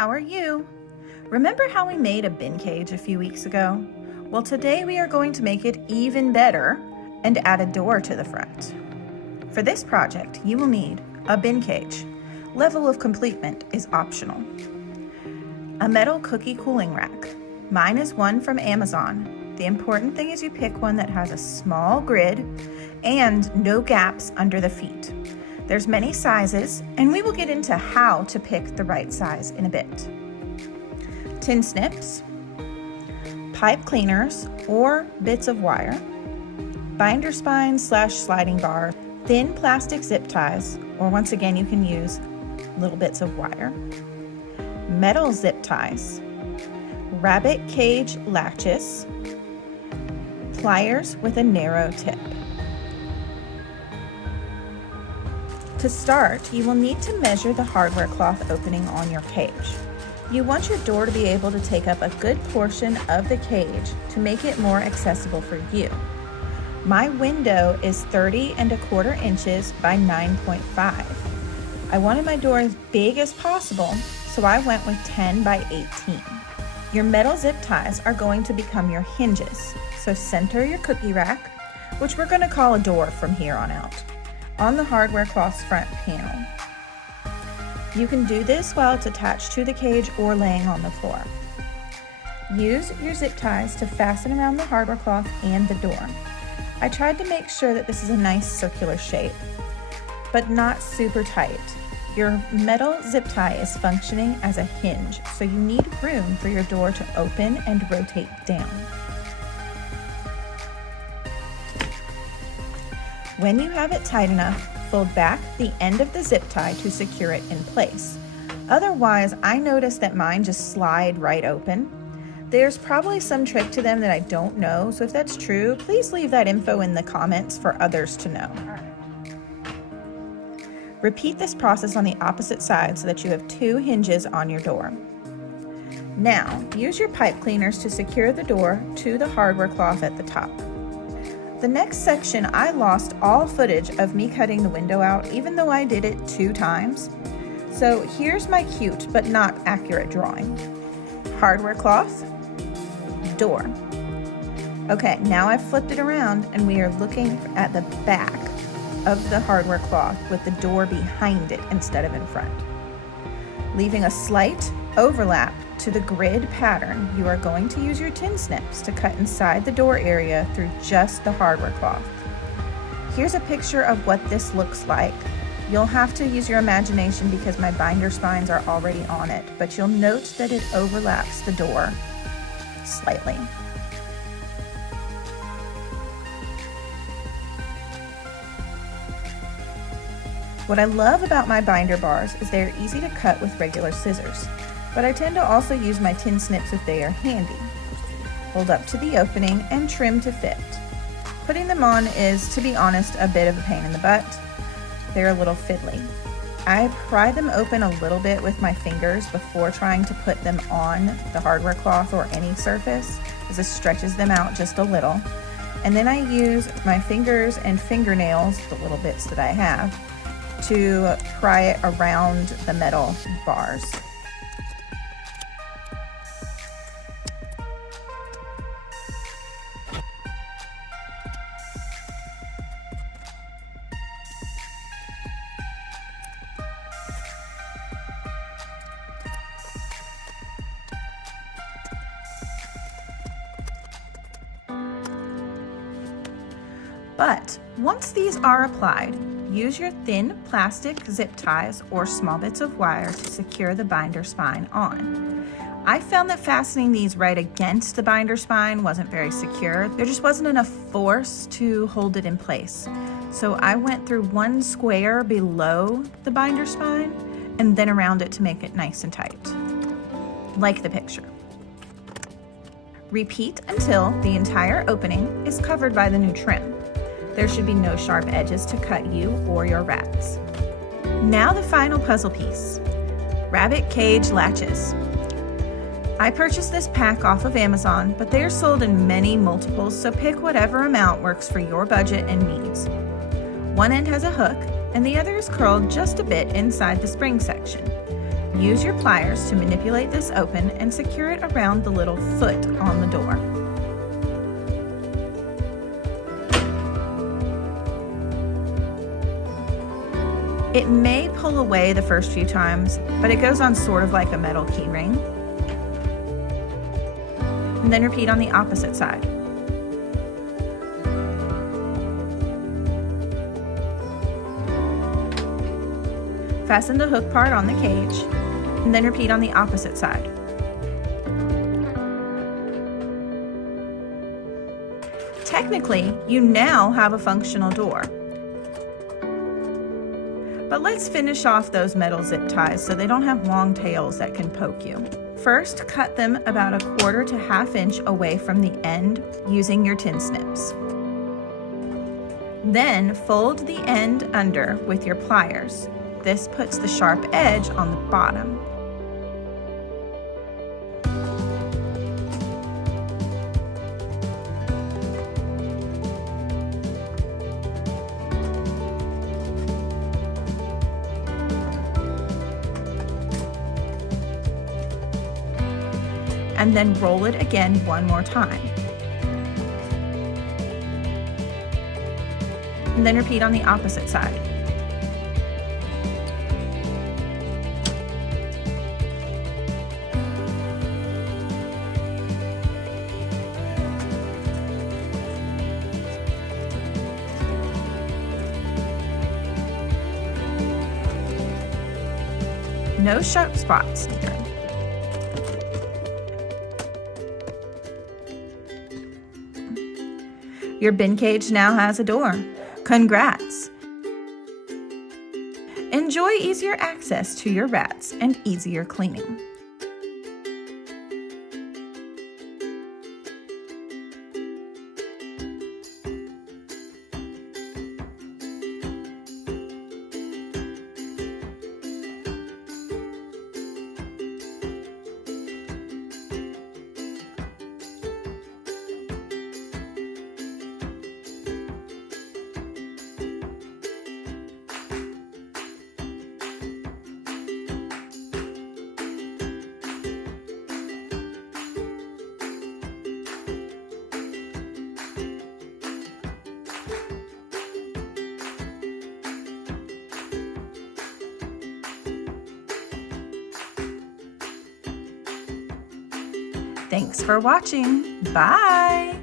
how are you? Remember how we made a bin cage a few weeks ago? Well, today we are going to make it even better and add a door to the front. For this project, you will need a bin cage. Level of completement is optional. A metal cookie cooling rack. Mine is one from Amazon. The important thing is you pick one that has a small grid and no gaps under the feet. There's many sizes, and we will get into how to pick the right size in a bit. Tin snips, pipe cleaners or bits of wire, binder spines / sliding bar, thin plastic zip ties, or once again you can use little bits of wire, metal zip ties, rabbit cage latches, pliers with a narrow tip. To start, you will need to measure the hardware cloth opening on your cage. You want your door to be able to take up a good portion of the cage to make it more accessible for you. My window is 30¼ inches by 9.5. I wanted my door as big as possible, so I went with 10 by 18. Your metal zip ties are going to become your hinges, so center your cookie rack, which we're going to call a door from here on out, on the hardware cloth's front panel. You can do this while it's attached to the cage or laying on the floor. Use your zip ties to fasten around the hardware cloth and the door. I tried to make sure that this is a nice circular shape, but not super tight. Your metal zip tie is functioning as a hinge, so you need room for your door to open and rotate down. When you have it tight enough, fold back the end of the zip tie to secure it in place. Otherwise, I noticed that mine just slide right open. There's probably some trick to them that I don't know, so if that's true, please leave that info in the comments for others to know. Repeat this process on the opposite side so that you have 2 hinges on your door. Now, use your pipe cleaners to secure the door to the hardware cloth at the top. The next section, I lost all footage of me cutting the window out, even though I did it 2 times. So here's my cute but not accurate drawing. Hardware cloth, door. Okay, now I've flipped it around and we are looking at the back of the hardware cloth with the door behind it instead of in front. Leaving a slight overlap to the grid pattern, you are going to use your tin snips to cut inside the door area through just the hardware cloth. Here's a picture of what this looks like. You'll have to use your imagination because my binder spines are already on it, but you'll note that it overlaps the door slightly. What I love about my binder bars is they are easy to cut with regular scissors, but I tend to also use my tin snips if they are handy. Hold up to the opening and trim to fit. Putting them on is, to be honest, a bit of a pain in the butt. They're a little fiddly. I pry them open a little bit with my fingers before trying to put them on the hardware cloth or any surface, as it stretches them out just a little. And then I use my fingers and fingernails, the little bits that I have, to pry it around the metal bars. But once these are applied, use your thin plastic zip ties or small bits of wire to secure the binder spine on. I found that fastening these right against the binder spine wasn't very secure. There just wasn't enough force to hold it in place. So I went through one square below the binder spine and then around it to make it nice and tight, like the picture. Repeat until the entire opening is covered by the new trim. There should be no sharp edges to cut you or your rats. Now the final puzzle piece, rabbit cage latches. I purchased this pack off of Amazon, but they are sold in many multiples, so pick whatever amount works for your budget and needs. One end has a hook and the other is curled just a bit inside the spring section. Use your pliers to manipulate this open and secure it around the little foot on the door. It may pull away the first few times, but it goes on sort of like a metal key ring. And then repeat on the opposite side. Fasten the hook part on the cage, and then repeat on the opposite side. Technically, you now have a functional door. But let's finish off those metal zip ties so they don't have long tails that can poke you. First, cut them about 1/4 to 1/2 inch away from the end using your tin snips. Then fold the end under with your pliers. This puts the sharp edge on the bottom. And then roll it again one more time. And then repeat on the opposite side. No sharp spots either. Your bin cage now has a door. Congrats! Enjoy easier access to your rats and easier cleaning. Thanks for watching. Bye!